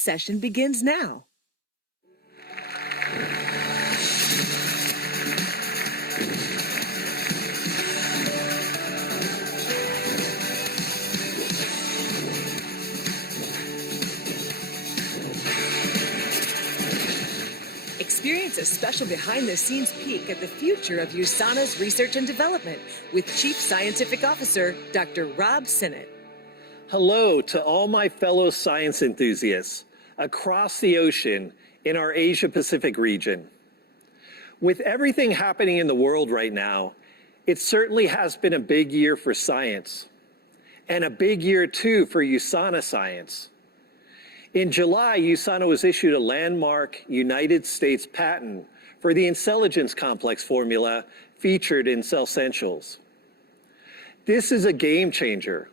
This session begins now. Experience a special behind-the-scenes peek at the future of USANA's research and development with Chief Scientific Officer, Dr. Rob Sinnott. Hello to all my fellow science enthusiasts across the ocean in our Asia-Pacific region. With everything happening in the world right now, it certainly has been a big year for science, and a big year too for USANA science. In July, USANA was issued a landmark United States patent for the intelligence complex formula featured in Cellsentials. This is a game changer.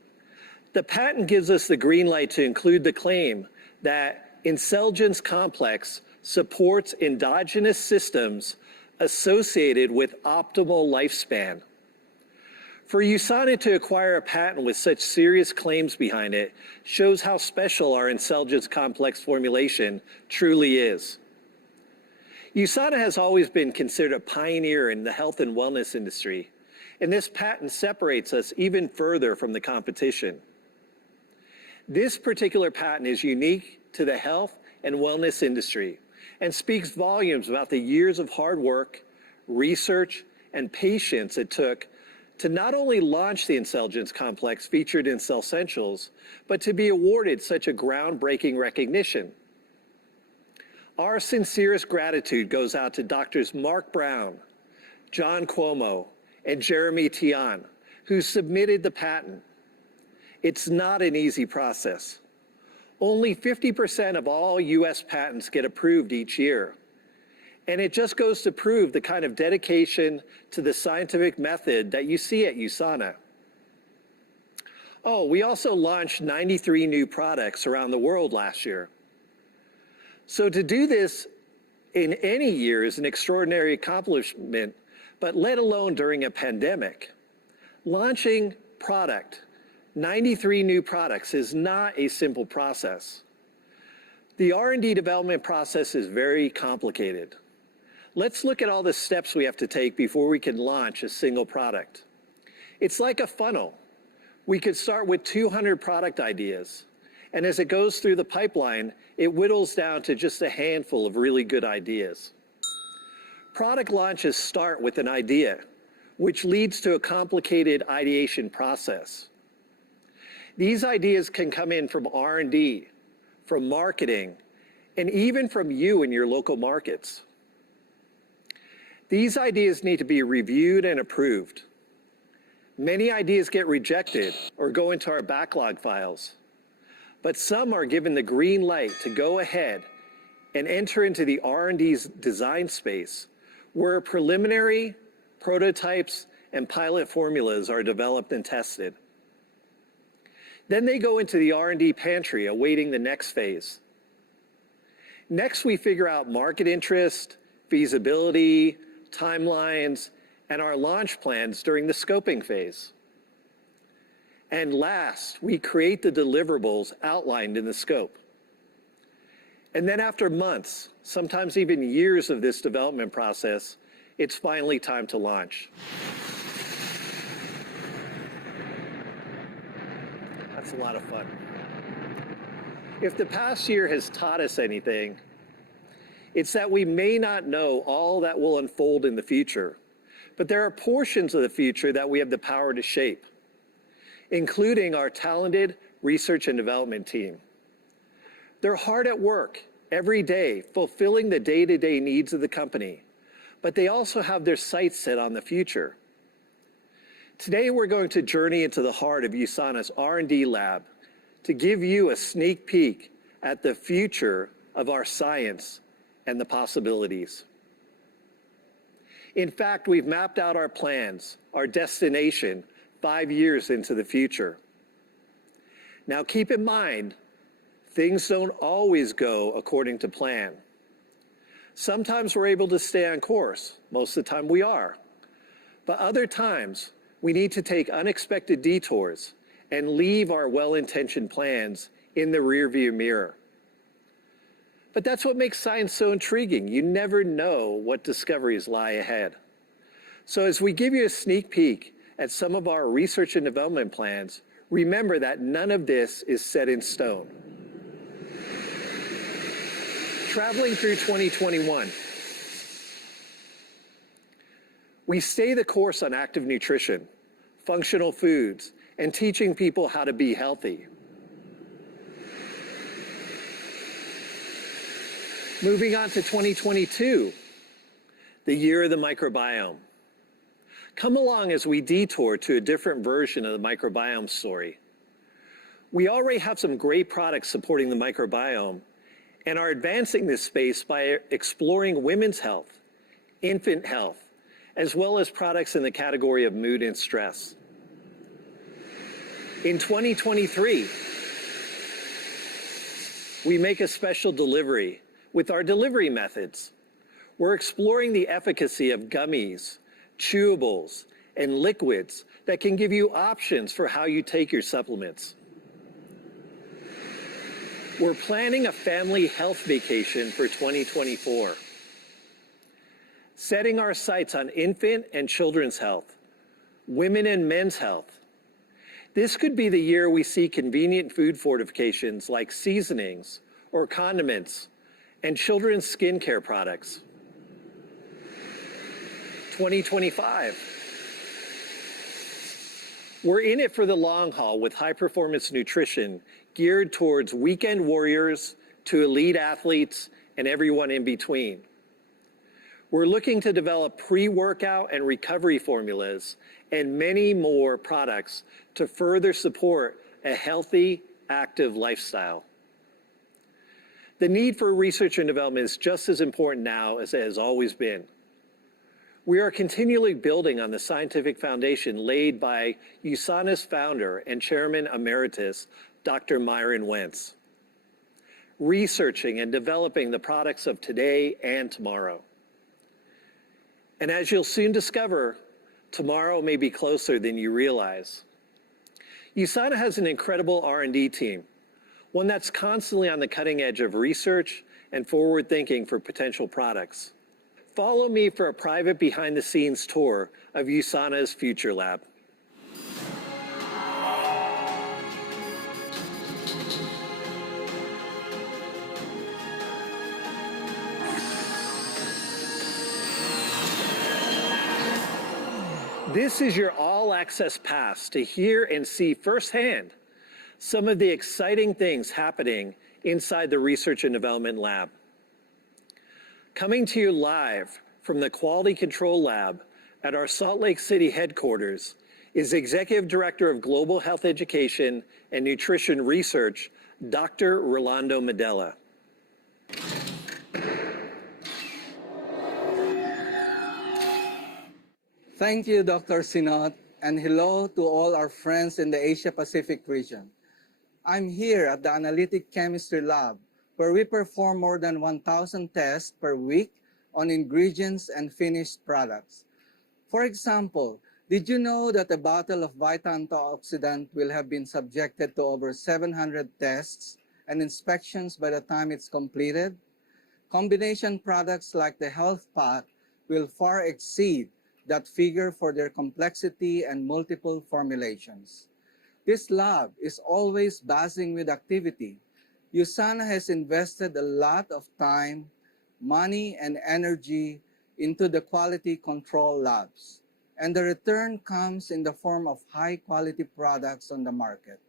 The patent gives us the green light to include the claim that intelligence complex supports endogenous systems associated with optimal lifespan. For USANA to acquire a patent with such serious claims behind it shows how special our intelligence complex formulation truly is. USANA has always been considered a pioneer in the health and wellness industry, and this patent separates us even further from the competition. This particular patent is unique to the health and wellness industry and speaks volumes about the years of hard work, research, and patience it took to not only launch the intelligence complex featured in Cellsentials, but to be awarded such a groundbreaking recognition. Our sincerest gratitude goes out to Doctors Mark Brown, John Cuomo, and Jeremy Tian, who submitted the patent. It's not an easy process. Only 50% of all U.S. patents get approved each year. And it just goes to prove the kind of dedication to the scientific method that you see at USANA. Oh, we also launched 93 new products around the world last year. So to do this in any year is an extraordinary accomplishment, but let alone during a pandemic. Launching 93 new products is not a simple process. The R&D development process is very complicated. Let's look at all the steps we have to take before we can launch a single product. It's like a funnel. We could start with 200 product ideas, and as it goes through the pipeline, it whittles down to just a handful of really good ideas. Product launches start with an idea, which leads to a complicated ideation process. These ideas can come in from R&D, from marketing, and even from you in your local markets. These ideas need to be reviewed and approved. Many ideas get rejected or go into our backlog files, but some are given the green light to go ahead and enter into the R&D's design space, where preliminary prototypes and pilot formulas are developed and tested. Then they go into the R&D pantry awaiting the next phase. Next, we figure out market interest, feasibility, timelines, and our launch plans during the scoping phase. And last, we create the deliverables outlined in the scope. And then after months, sometimes even years of this development process, it's finally time to launch. That's a lot of fun. If the past year has taught us anything, it's that we may not know all that will unfold in the future, but there are portions of the future that we have the power to shape, including our talented research and development team. They're hard at work every day, fulfilling the day-to-day needs of the company, but they also have their sights set on the future. Today, we're going to journey into the heart of USANA's R&D lab to give you a sneak peek at the future of our science and the possibilities. In fact, we've mapped out our plans, our destination, 5 years into the future. Now keep in mind, things don't always go according to plan. Sometimes we're able to stay on course, most of the time we are. But other times, we need to take unexpected detours and leave our well-intentioned plans in the rearview mirror. But that's what makes science so intriguing. You never know what discoveries lie ahead. So as we give you a sneak peek at some of our research and development plans, remember that none of this is set in stone. Traveling through 2021, we stay the course on active nutrition, functional foods, and teaching people how to be healthy. Moving on to 2022, the year of the microbiome. Come along as we detour to a different version of the microbiome story. We already have some great products supporting the microbiome and are advancing this space by exploring women's health, infant health, as well as products in the category of mood and stress. In 2023, we make a special delivery with our delivery methods. We're exploring the efficacy of gummies, chewables, and liquids that can give you options for how you take your supplements. We're planning a family health vacation for 2024, setting our sights on infant and children's health, women and men's health. This could be the year we see convenient food fortifications like seasonings or condiments and children's skincare products. 2025. We're in it for the long haul with high-performance nutrition geared towards weekend warriors to elite athletes and everyone in between. We're looking to develop pre-workout and recovery formulas and many more products to further support a healthy, active lifestyle. The need for research and development is just as important now as it has always been. We are continually building on the scientific foundation laid by USANA's founder and chairman emeritus, Dr. Myron Wentz, researching and developing the products of today and tomorrow. And as you'll soon discover, tomorrow may be closer than you realize. USANA has an incredible R&D team, one that's constantly on the cutting edge of research and forward thinking for potential products. Follow me for a private behind-the-scenes tour of USANA's Future Lab. This is your all-access pass to hear and see firsthand some of the exciting things happening inside the Research and Development Lab. Coming to you live from the Quality Control Lab at our Salt Lake City headquarters is Executive Director of Global Health Education and Nutrition Research, Dr. Rolando Medella. Thank you, Dr. Sinnott, and hello to all our friends in the Asia-Pacific region. I'm here at the Analytic Chemistry Lab, where we perform more than 1,000 tests per week on ingredients and finished products. For example, did you know that a bottle of Vita antioxidant will have been subjected to over 700 tests and inspections by the time it's completed? Combination products like the Health Pack will far exceed that figure for their complexity and multiple formulations. This lab is always buzzing with activity. USANA has invested a lot of time, money, and energy into the quality control labs, and the return comes in the form of high-quality products on the market,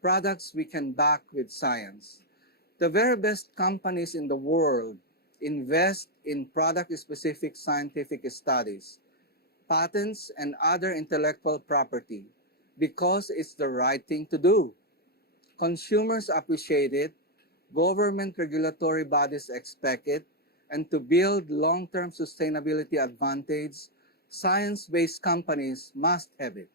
products we can back with science. The very best companies in the world invest in product-specific scientific studies, patents, and other intellectual property because it's the right thing to do. Consumers appreciate it, government regulatory bodies expect it, and to build long-term sustainability advantage, science-based companies must have it.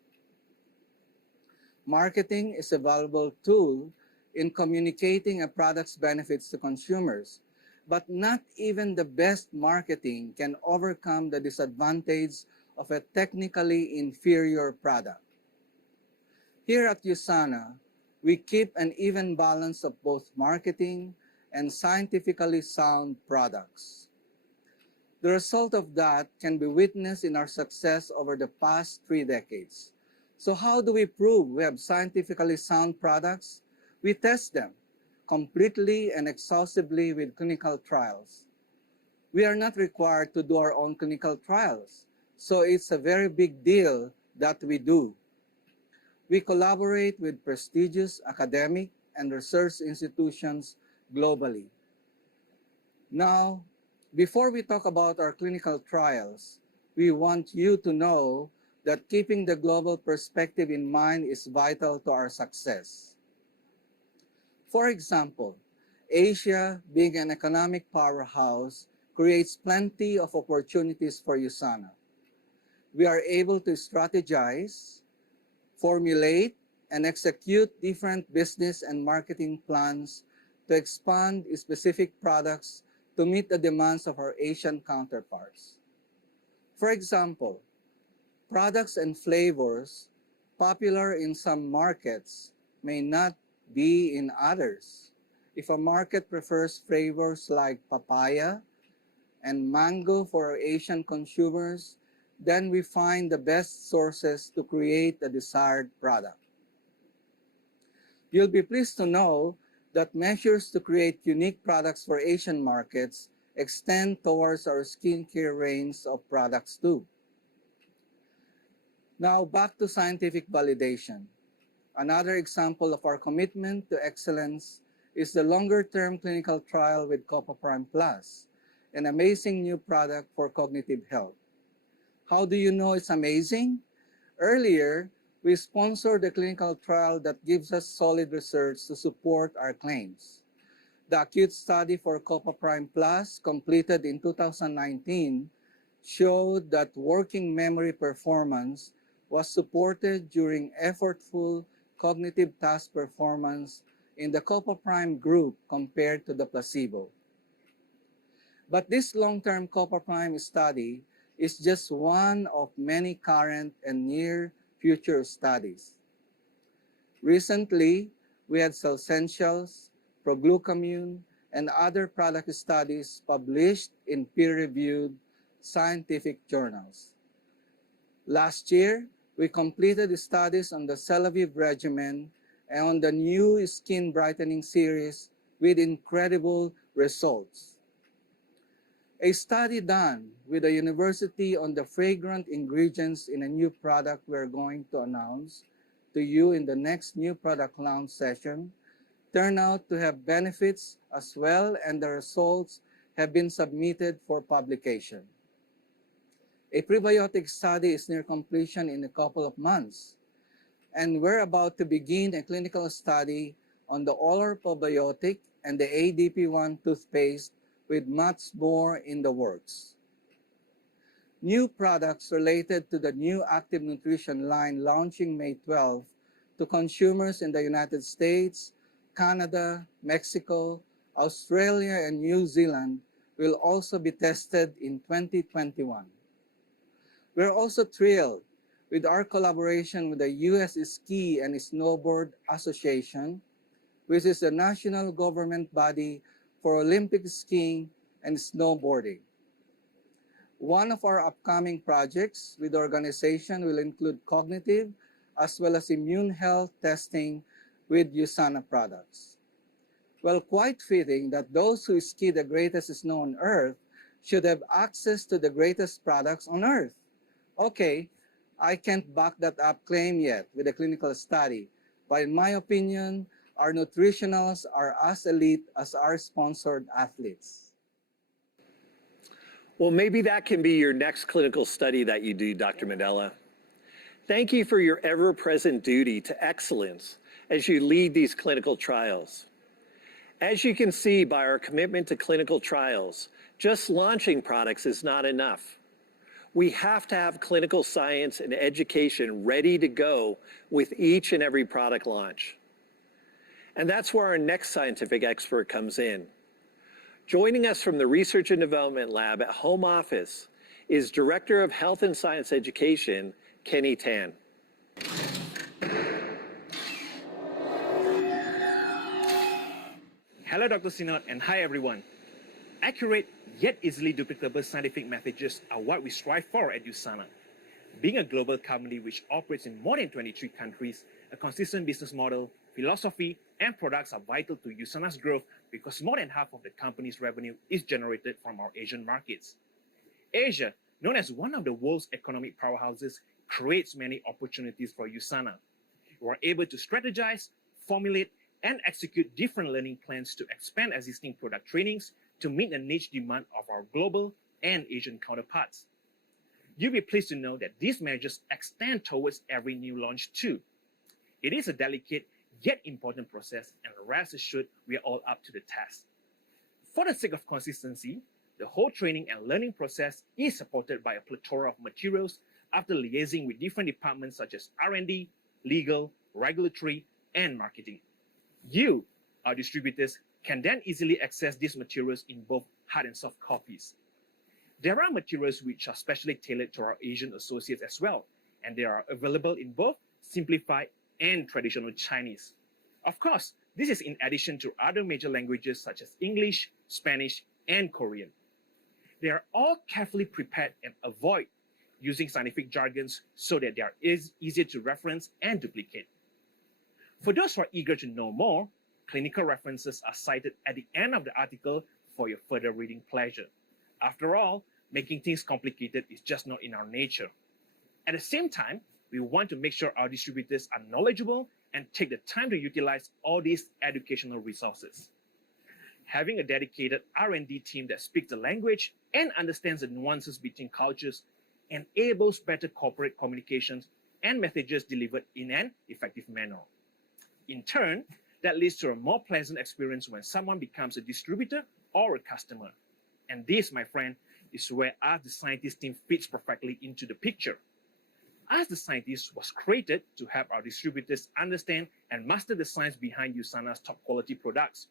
Marketing is a valuable tool in communicating a product's benefits to consumers, but not even the best marketing can overcome the disadvantage of a technically inferior product. Here at USANA, we keep an even balance of both marketing and scientifically sound products. The result of that can be witnessed in our success over the past 3 decades. So how do we prove we have scientifically sound products? We test them completely and exhaustively with clinical trials. We are not required to do our own clinical trials, so it's a very big deal that we do. We collaborate with prestigious academic and research institutions globally. Now, before we talk about our clinical trials, we want you to know that keeping the global perspective in mind is vital to our success. For example, Asia, being an economic powerhouse, creates plenty of opportunities for USANA. We are able to strategize, formulate, and execute different business and marketing plans to expand specific products to meet the demands of our Asian counterparts. For example, products and flavors popular in some markets may not be in others. If a market prefers flavors like papaya and mango for our Asian consumers, then we find the best sources to create the desired product. You'll be pleased to know that measures to create unique products for Asian markets extend towards our skincare range of products too. Now back to scientific validation. Another example of our commitment to excellence is the longer-term clinical trial with Copaprime Plus, an amazing new product for cognitive health. How do you know it's amazing? Earlier, we sponsored a clinical trial that gives us solid research to support our claims. The acute study for Copaprime Plus, completed in 2019, showed that working memory performance was supported during effortful cognitive task performance in the Copaprime group compared to the placebo. But this long-term Copaprime study is just one of many current and near future studies. Recently, we had Cellsentials, Proglucamune, and other product studies published in peer-reviewed scientific journals. Last year, we completed studies on the Celavive regimen and on the new skin brightening series with incredible results. A study done with the university on the fragrant ingredients in a new product we're going to announce to you in the next new product launch session turned out to have benefits as well, and the results have been submitted for publication. A prebiotic study is near completion in a couple of months, and we're about to begin a clinical study on the oral probiotic and the ADP1 toothpaste with much more in the works. New products related to the new active nutrition line launching May 12 to consumers in the United States, Canada, Mexico, Australia, and New Zealand will also be tested in 2021. We're also thrilled with our collaboration with the U.S. Ski and Snowboard Association, which is the national government body for Olympic skiing and snowboarding. One of our upcoming projects with the organization will include cognitive as well as immune health testing with USANA products. Well, quite fitting that those who ski the greatest snow on Earth should have access to the greatest products on Earth. Okay, I can't back that up claim yet with a clinical study, but in my opinion, our nutritionals are as elite as our sponsored athletes. Well, maybe that can be your next clinical study that you do, Dr. Medela. Thank you for your ever-present duty to excellence as you lead these clinical trials. As you can see by our commitment to clinical trials, just launching products is not enough. We have to have clinical science and education ready to go with each and every product launch. And that's where our next scientific expert comes in. Joining us from the Research and Development Lab at home office is Director of Health and Science Education, Kenny Tan. Hello, Dr. Sinnott, and hi, everyone. Accurate yet easily duplicable scientific messages are what we strive for at USANA. Being a global company which operates in more than 23 countries, a consistent business model, philosophy, and products are vital to USANA's growth because more than half of the company's revenue is generated from our Asian markets. Asia, known as one of the world's economic powerhouses, creates many opportunities for USANA. We are able to strategize, formulate, and execute different learning plans to expand existing product trainings to meet the niche demand of our global and Asian counterparts. You'll be pleased to know that these measures extend towards every new launch too. It is a delicate yet important process, and rest assured we are all up to the task. For the sake of consistency, the whole training and learning process is supported by a plethora of materials after liaising with different departments such as R&D, legal, regulatory, and marketing. You, our distributors, can then easily access these materials in both hard and soft copies. There are materials which are specially tailored to our Asian associates as well, and they are available in both simplified and traditional Chinese. Of course, this is in addition to other major languages such as English, Spanish, and Korean. They are all carefully prepared and avoid using scientific jargons so that they are easier to reference and duplicate. For those who are eager to know more, clinical references are cited at the end of the article for your further reading pleasure. After all, making things complicated is just not in our nature. At the same time, we want to make sure our distributors are knowledgeable and take the time to utilize all these educational resources. Having a dedicated R&D team that speaks the language and understands the nuances between cultures enables better corporate communications and messages delivered in an effective manner. In turn, that leads to a more pleasant experience when someone becomes a distributor or a customer. And this, my friend, is where Ask the Scientist team fits perfectly into the picture. Ask the Scientist was created to help our distributors understand and master the science behind USANA's top quality products.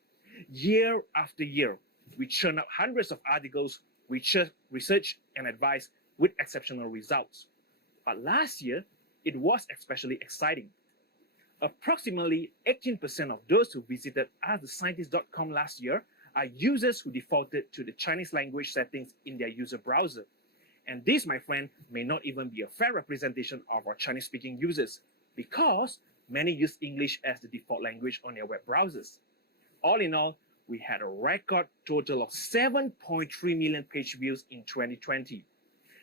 Year after year, we churn out hundreds of articles, research and advice with exceptional results. But last year, it was especially exciting. Approximately 18% of those who visited AskTheScientist.com last year are users who defaulted to the Chinese language settings in their user browser. And this, my friend, may not even be a fair representation of our Chinese-speaking users because many use English as the default language on their web browsers. All in all, we had a record total of 7.3 million page views in 2020.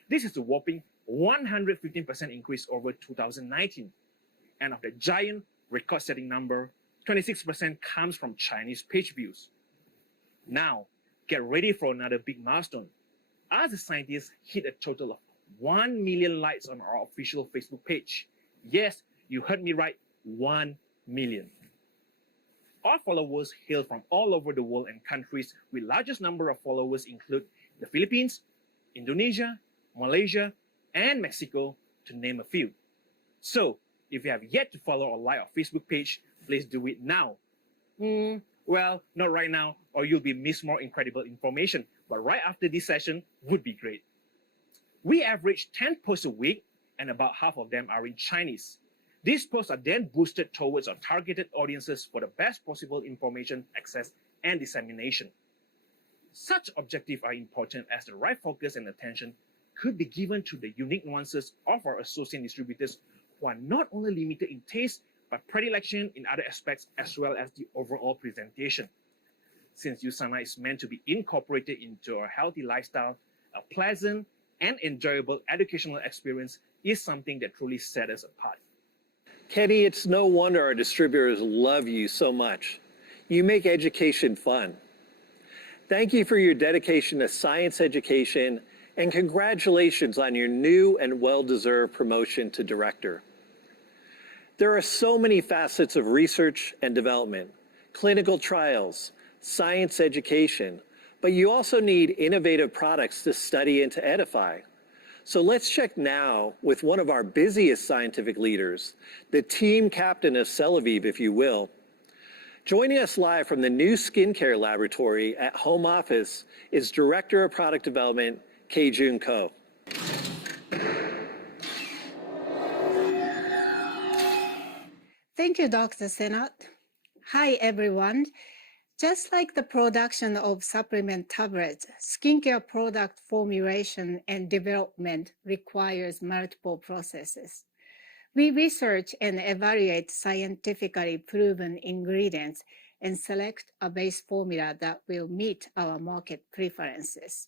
This is a whopping 115% increase over 2019. And of the giant record-setting number, 26% comes from Chinese page views. Now, get ready for another big milestone. Ask the Scientist hit a total of 1 million likes on our official Facebook page. Yes, you heard me right, 1 million. Our followers hail from all over the world, and countries with largest number of followers include the Philippines, Indonesia, Malaysia, and Mexico, to name a few. So, if you have yet to follow or like our Facebook page, please do it now. Well, not right now, or you'll be missed more incredible information, but right after this session would be great. We average 10 posts a week, and about half of them are in Chinese. These posts are then boosted towards our targeted audiences for the best possible information access and dissemination. Such objectives are important as the right focus and attention could be given to the unique nuances of our associate distributors who are not only limited in taste, but predilection in other aspects as well as the overall presentation. Since USANA is meant to be incorporated into a healthy lifestyle, a pleasant and enjoyable educational experience is something that truly sets us apart. Kenny, it's no wonder our distributors love you so much. You make education fun. Thank you for your dedication to science education, and congratulations on your new and well-deserved promotion to director. There are so many facets of research and development, clinical trials, science education, but you also need innovative products to study and to edify. So let's check now with one of our busiest scientific leaders, the team captain of Celavive, if you will. Joining us live from the new skincare laboratory at home office is Director of Product Development, Kei-Jun Ko. Thank you, Dr. Sinnott. Hi, everyone. Just like the production of supplement tablets, skincare product formulation and development requires multiple processes. We research and evaluate scientifically proven ingredients and select a base formula that will meet our market preferences.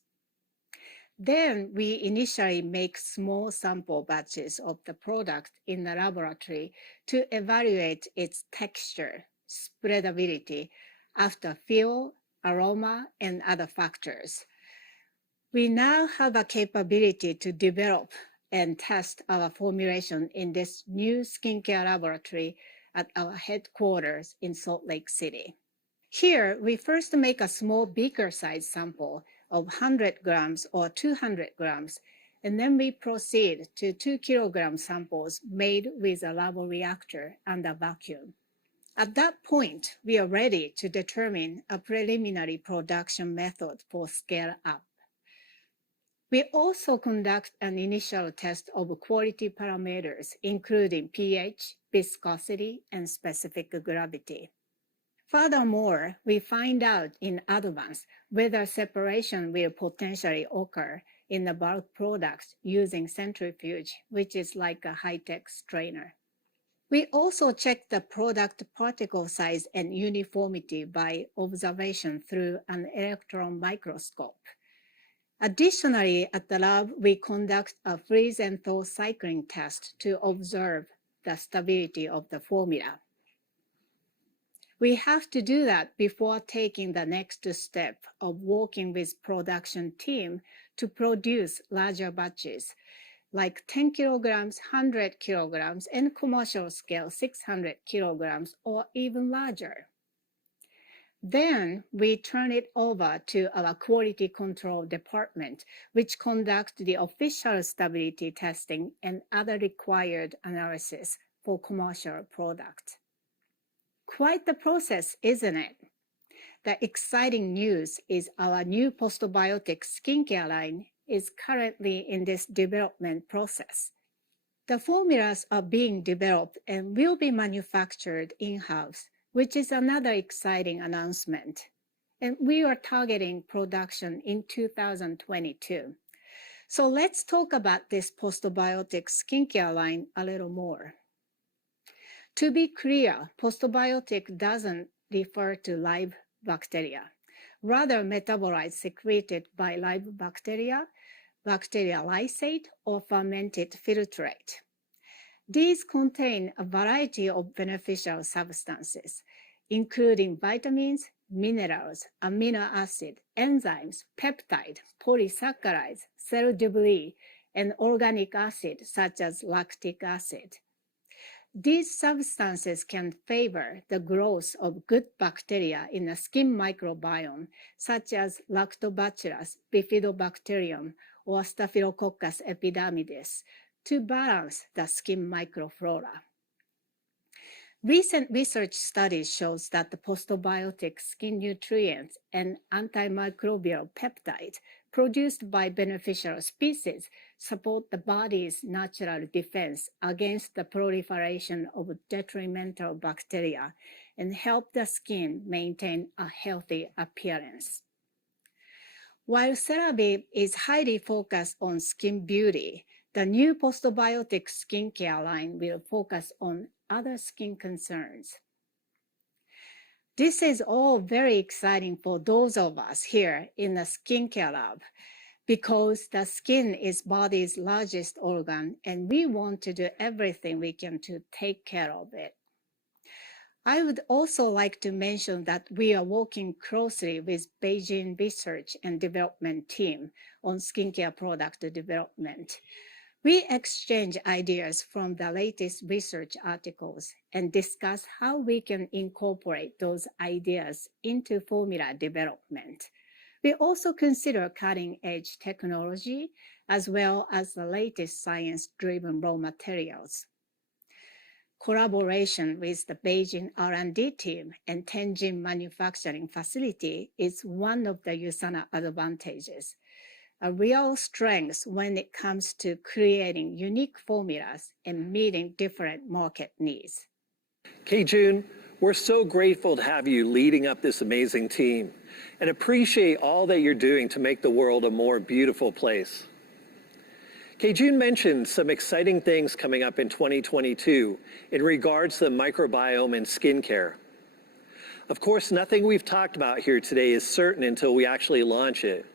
Then we initially make small sample batches of the product in the laboratory to evaluate its texture, spreadability, after feel, aroma, and other factors. We now have a capability to develop and test our formulation in this new skincare laboratory at our headquarters in Salt Lake City. Here, we first make a small beaker-sized sample of 100 grams or 200 grams, and then we proceed to 2 kilogram samples made with a labo reactor under vacuum. At that point, we are ready to determine a preliminary production method for scale-up. We also conduct an initial test of quality parameters, including pH, viscosity, and specific gravity. Furthermore, we find out in advance whether separation will potentially occur in the bulk products using centrifuge, which is like a high-tech strainer. We also check the product particle size and uniformity by observation through an electron microscope. Additionally, at the lab, we conduct a freeze and thaw cycling test to observe the stability of the formula. We have to do that before taking the next step of working with production team to produce larger batches, like 10 kilograms, 100 kilograms, and commercial scale 600 kilograms, or even larger. Then we turn it over to our quality control department, which conducts the official stability testing and other required analysis for commercial product. Quite the process, isn't it? The exciting news is our new postbiotic skincare line is currently in this development process. The formulas are being developed and will be manufactured in-house, which is another exciting announcement. And we are targeting production in 2022. So let's talk about this postbiotic skincare line a little more. To be clear, postbiotic doesn't refer to live bacteria, rather metabolites secreted by live bacteria, bacteria lysate, or fermented filtrate. These contain a variety of beneficial substances, including vitamins, minerals, amino acid, enzymes, peptide, polysaccharides, cell debris, and organic acid such as lactic acid. These substances can favor the growth of good bacteria in the skin microbiome, such as Lactobacillus bifidobacterium or Staphylococcus epidermidis, to balance the skin microflora. Recent research studies shows that the postbiotic skin nutrients and antimicrobial peptides produced by beneficial species support the body's natural defense against the proliferation of detrimental bacteria and help the skin maintain a healthy appearance. While CeraVe is highly focused on skin beauty, the new postbiotic skincare line will focus on other skin concerns. This is all very exciting for those of us here in the skincare lab because the skin is body's largest organ and we want to do everything we can to take care of it. I would also like to mention that we are working closely with Beijing Research and Development Team on skincare product development. We exchange ideas from the latest research articles and discuss how we can incorporate those ideas into formula development. We also consider cutting-edge technology as well as the latest science-driven raw materials. Collaboration with the Beijing R&D team and Tianjin manufacturing facility is one of the USANA advantages. A real strength when it comes to creating unique formulas and meeting different market needs. Kei-Jun, We're so grateful to have you leading up this amazing team and appreciate all that you're doing to make the world a more beautiful place. Kei-Jun mentioned some exciting things coming up in 2022 in regards to the microbiome and skincare. Of course, nothing we've talked about here today is certain until we actually launch it.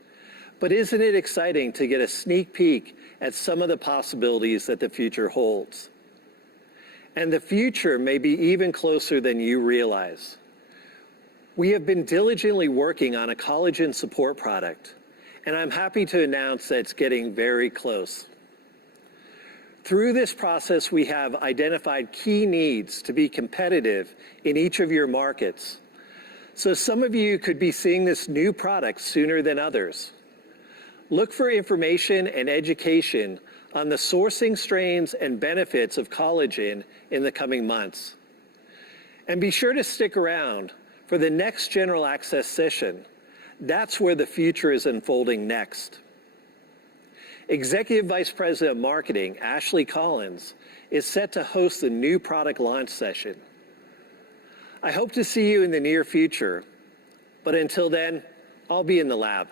But isn't it exciting to get a sneak peek at some of the possibilities that the future holds? And the future may be even closer than you realize. We have been diligently working on a collagen support product, and I'm happy to announce that it's getting very close. Through this process, we have identified key needs to be competitive in each of your markets. So some of you could be seeing this new product sooner than others. Look for information and education on the sourcing strains and benefits of collagen in the coming months. And be sure to stick around for the next General Access session. That's where the future is unfolding next. Executive Vice President of Marketing, Ashley Collins, is set to host the new product launch session. I hope to see you in the near future, but until then, I'll be in the lab.